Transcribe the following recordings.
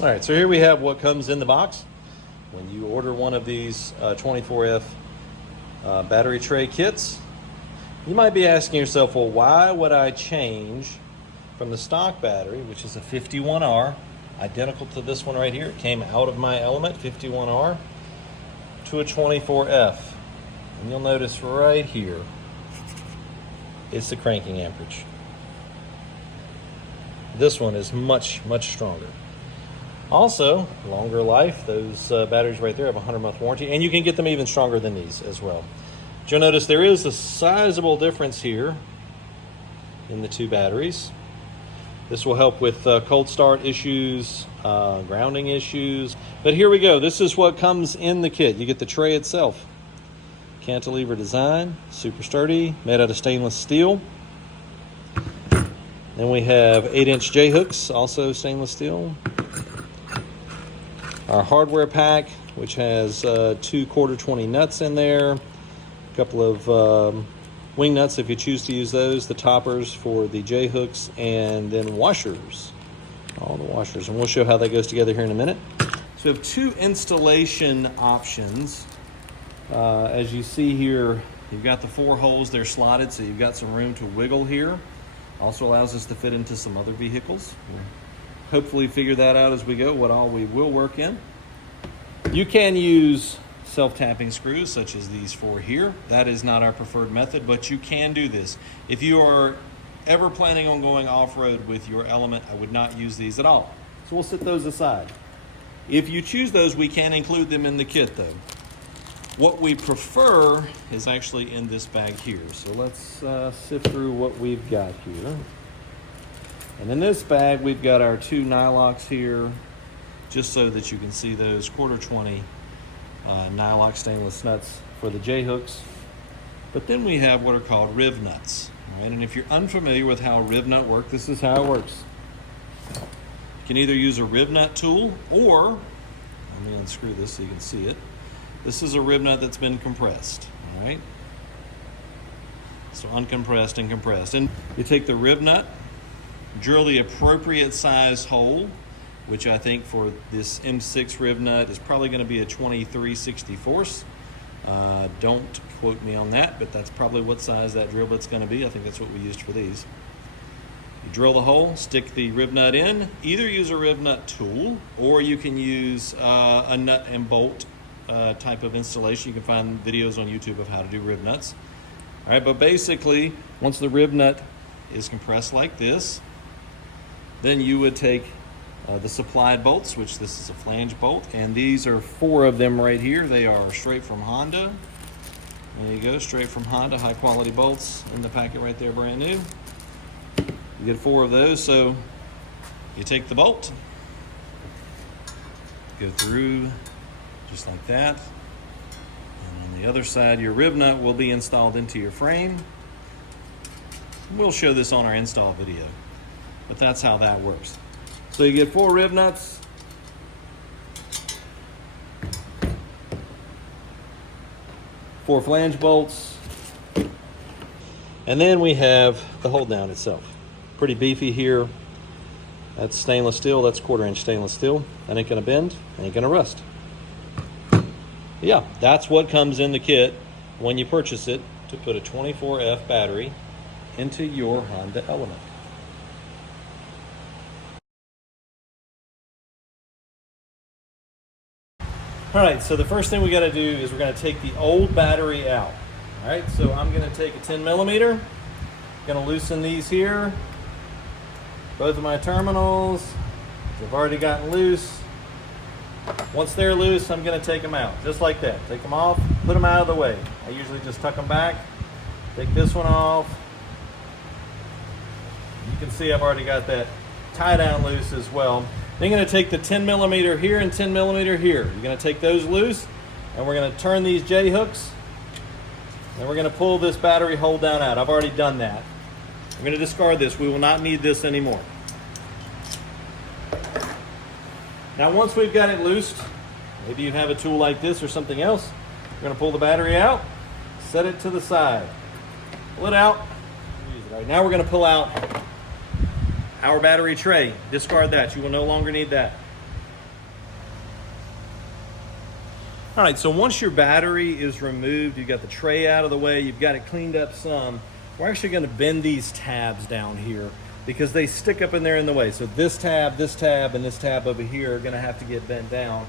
All right, so here we have what comes in the box when you order one of these 24F battery tray kits. You might be asking yourself, well, why would I change from the stock battery, which is a 51R, identical to this one right here, it came out of my Element 51R, to a 24F. And you'll notice right here, it's the cranking amperage. This one is much, much stronger. Also, longer life. Those batteries right there have a 100-month warranty, and you can get them even stronger than these as well. But you'll notice there is a sizable difference here in the two batteries. This will help with cold start issues, grounding issues. But here we go. This is what comes in the kit. You get the tray itself. Cantilever design, super sturdy, made out of stainless steel. Then we have 8-inch J-hooks, also stainless steel. Our hardware pack, which has 2 1/4-20 nuts in there, a couple of wing nuts if you choose to use those, the toppers for the J-hooks, and then washers, all the washers. And we'll show how that goes together here in a minute. So we have 2 installation options. As you see here, you've got the 4 holes, they're slotted, so you've got some room to wiggle here. Also allows us to fit into some other vehicles. We'll hopefully figure that out as we go, what all we will work in. You can use self-tapping screws such as these 4 here. That is not our preferred method, but you can do this. If you are ever planning on going off-road with your Element, I would not use these at all. So we'll set those aside. If you choose those, we can include them in the kit though. What we prefer is actually in this bag here. So let's sift through what we've got here. And in this bag, we've got our 2 Nylox here, just so that you can see those 1/4-20 Nylox stainless nuts for the J-hooks. But then we have what are called riv nuts. All right? And if you're unfamiliar with how a riv nut works, this is how it works. You can either use a riv nut tool, or, let me unscrew this so you can see it. This is a riv nut that's been compressed, all right? So uncompressed and compressed. And you take the riv nut, drill the appropriate size hole, which I think for this M6 riv nut is probably gonna be a 23/64. Don't quote me on that, but that's probably what size that drill bit's gonna be. I think that's what we used for these. You drill the hole, stick the riv nut in, either use a riv nut tool, or you can use a nut and bolt type of installation. You can find videos on YouTube of how to do riv nuts. All right, but basically, once the riv nut is compressed like this, then you would take the supplied bolts, which this is a flange bolt, and these are 4 of them right here. They are straight from Honda. There you go, straight from Honda, high quality bolts in the packet right there, brand new. You get 4 of those, so you take the bolt, go through just like that, and on the other side, your riv nut will be installed into your frame. We'll show this on our install video, but that's how that works. So you get 4 riv nuts, 4 flange bolts, and then we have the hold down itself. Pretty beefy here. That's stainless steel, that's 1/4-inch stainless steel. That ain't gonna bend, ain't gonna rust. Yeah, that's what comes in the kit when you purchase it to put a 24F battery into your Honda Element. All right, so the first thing we gotta do is we're gonna take the old battery out. All right, so I'm gonna take a 10mm, gonna loosen these here. Both of my terminals, they've already gotten loose. Once they're loose, I'm gonna take them out, just like that. Take them off, put them out of the way. I usually just tuck them back, take this one off. You can see I've already got that tie down loose as well. Then I'm gonna take the 10mm here and 10mm here. You're gonna take those loose, and we're gonna turn these J-hooks, and we're gonna pull this battery hold down out. I've already done that. I'm gonna discard this. We will not need this anymore. Now once we've got it loosed, maybe you have a tool like this or something else, we're gonna pull the battery out, set it to the side, pull it out. All right, now we're gonna pull out our battery tray. Discard that, you will no longer need that. All right, so once your battery is removed, you've got the tray out of the way, you've got it cleaned up some, we're actually gonna bend these tabs down here because they stick up in there in the way. So this tab, and this tab over here are gonna have to get bent down.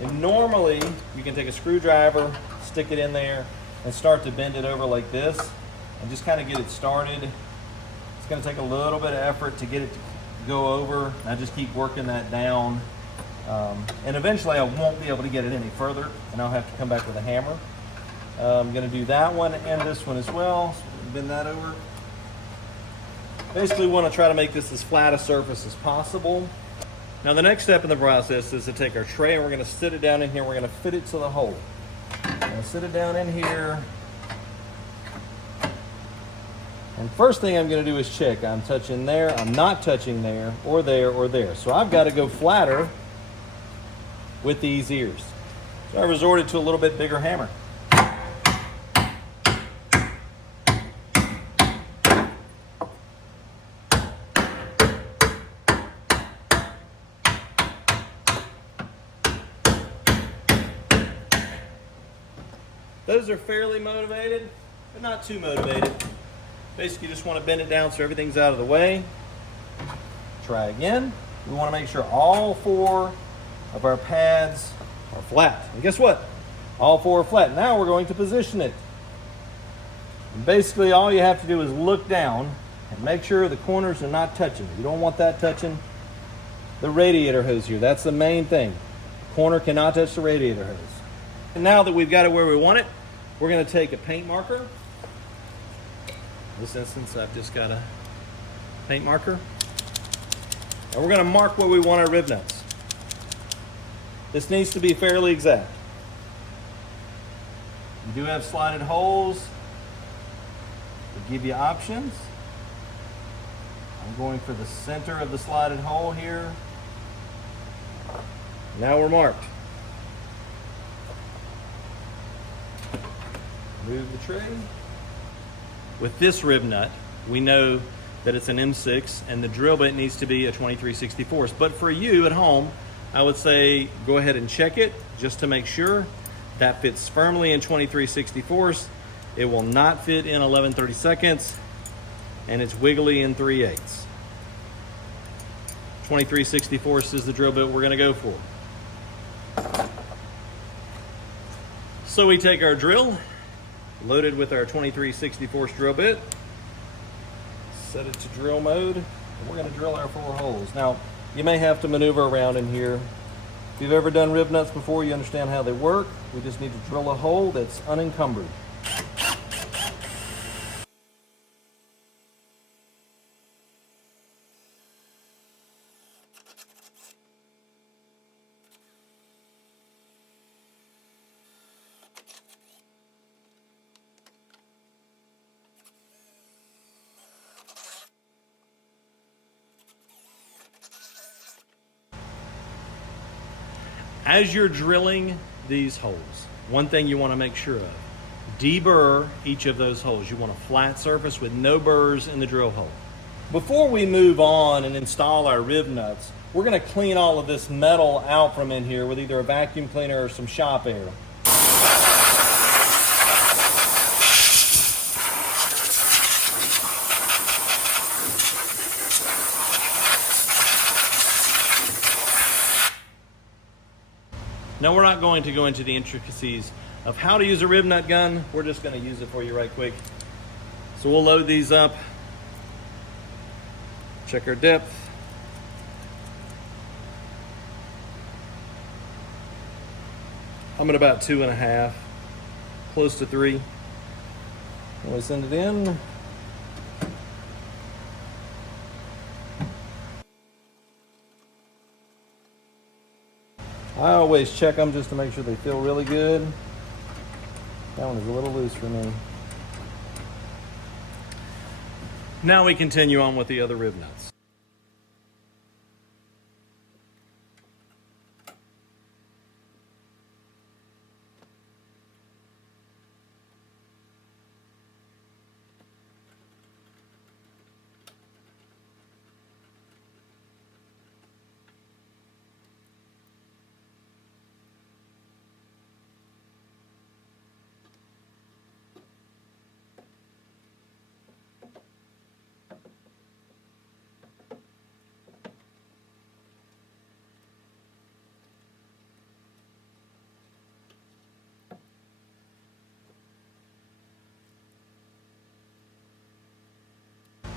And normally, you can take a screwdriver, stick it in there, and start to bend it over like this, and just kind of get it started. It's gonna take a little bit of effort to get it to go over. I just keep working that down. And eventually I won't be able to get it any further, and I'll have to come back with a hammer. I'm gonna do that one and this one as well. So bend that over. Basically want to try to make this as flat a surface as possible. Now the next step in the process is to take our tray and we're gonna sit it down in here. We're gonna fit it to the hole. I'm gonna sit it down in here. And first thing I'm gonna do is check. I'm touching there, I'm not touching there, or there, or there. So I've got to go flatter with these ears. So I resorted to a little bit bigger hammer. Those are fairly motivated, but not too motivated. Basically just want to bend it down so everything's out of the way. Try again. We want to make sure all 4 of our pads are flat. And guess what? All 4 are flat. Now we're going to position it. And basically all you have to do is look down and make sure the corners are not touching. You don't want that touching the radiator hose here. That's the main thing. The corner cannot touch the radiator hose. And now that we've got it where we want it, we're going to take a paint marker. In this instance, I've just got a paint marker. And we're going to mark where we want our rib nuts. This needs to be fairly exact. You do have slotted holes to give you options. I'm going for the center of the slotted hole here. Now we're marked. Move the tray. With this rib nut, we know that it's an M6 and the drill bit needs to be a 23/64. But for you at home, I would say go ahead and check it just to make sure that fits firmly in 23/64. It will not fit in 11/32, and it's wiggly in 3/8. 23/64 is the drill bit we're going to go for. So we take our drill, loaded with our 23/64 drill bit, set it to drill mode, and we're going to drill our 4 holes. Now, you may have to maneuver around in here. If you've ever done rib nuts before, you understand how they work. We just need to drill a hole that's unencumbered. As you're drilling these holes, one thing you want to make sure of, deburr each of those holes. You want a flat surface with no burrs in the drill hole. Before we move on and install our rib nuts, we're going to clean all of this metal out from in here with either a vacuum cleaner or some shop air. Now we're not going to go into the intricacies of how to use a rib nut gun. We're just going to use it for you right quick. So we'll load these up, check our depth. I'm at about 2.5, close to 3. When we send it in, I always check them just to make sure they feel really good. That one is a little loose for me. Now we continue on with the other rib nuts.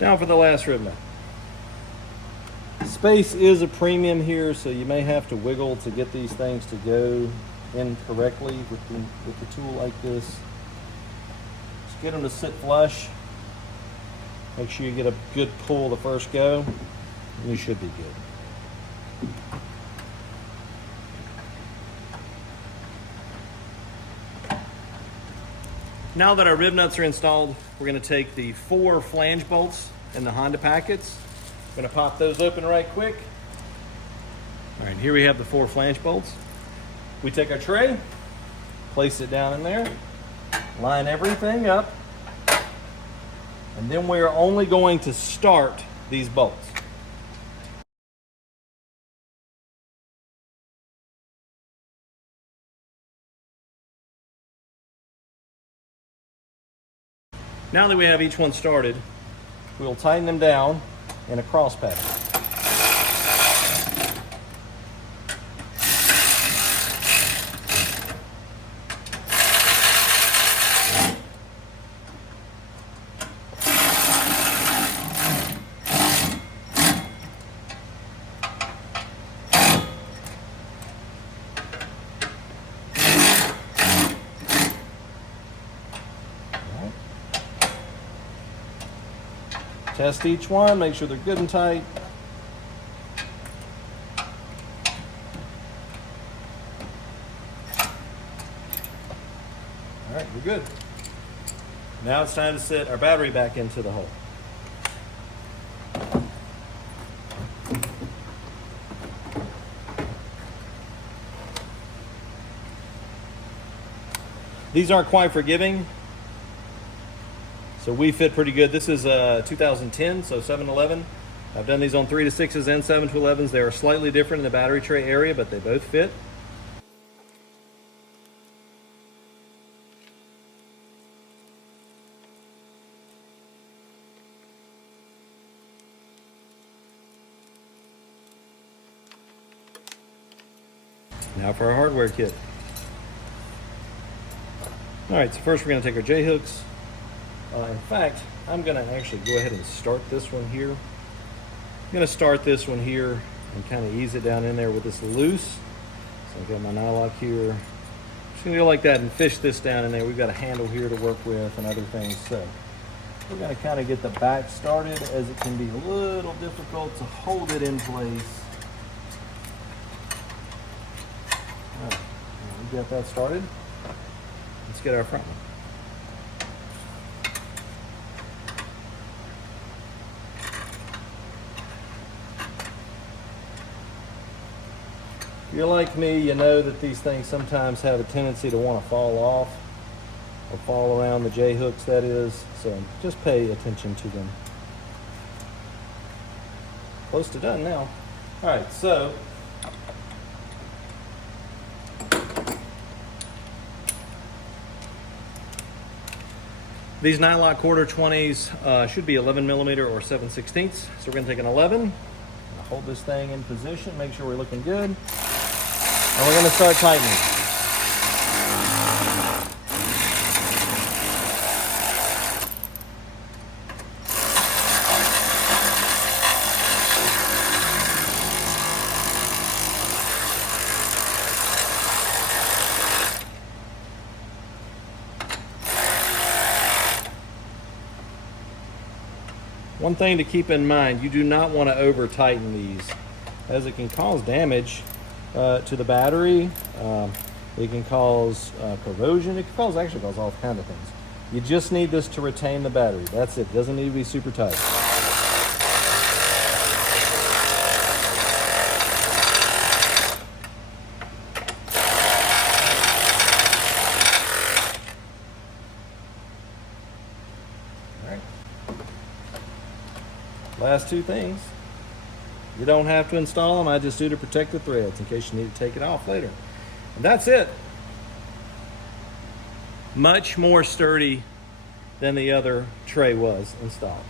Now for the last rib nut. Space is a premium here, so you may have to wiggle to get these things to go in correctly with the tool like this. Just get them to sit flush. Make sure you get a good pull the first go, and you should be good. Now that our rib nuts are installed, we're going to take the 4 flange bolts in the Honda packets. I'm going to pop those open right quick. All right, here we have the 4 flange bolts. We take our tray, place it down in there, line everything up, and then we are only going to start these bolts. Now that we have each one started, we'll tighten them down in a cross pattern. Test each one, make sure they're good and tight. All right, we're good. Now it's time to set our battery back into the hole. These aren't quite forgiving, so we fit pretty good. This is 2010, so 7-11. I've done these on 3-6s and 7-11s. They are slightly different in the battery tray area, but they both fit. Now for our hardware kit. All right, so first we're gonna take our J-hooks. In fact, I'm gonna actually go ahead and start this one here. I'm gonna start this one here and kind of ease it down in there with this loose. So I've got my nylock here. Just gonna go like that and fish this down in there. We've got a handle here to work with and other things. So we're gonna kind of get the back started, as it can be a little difficult to hold it in place. All right, we got that started. Let's get our front one. If you're like me, you know that these things sometimes have a tendency to want to fall off or fall around the J-hooks, that is. So just pay attention to them. Close to done now. All right, so these nylock quarter 20s should be 11mm or 7/16. So we're going to take an 11, hold this thing in position, make sure we're looking good. And we're going to start tightening. One thing to keep in mind, you do not want to over tighten these, as it can cause damage to the battery. It can cause corrosion. It can actually cause all kinds of things. You just need this to retain the battery. That's it. It doesn't need to be super tight. All right. Last two things. You don't have to install them. I just do to protect the threads in case you need to take it off later. And that's it. Much more sturdy than the other tray was installed.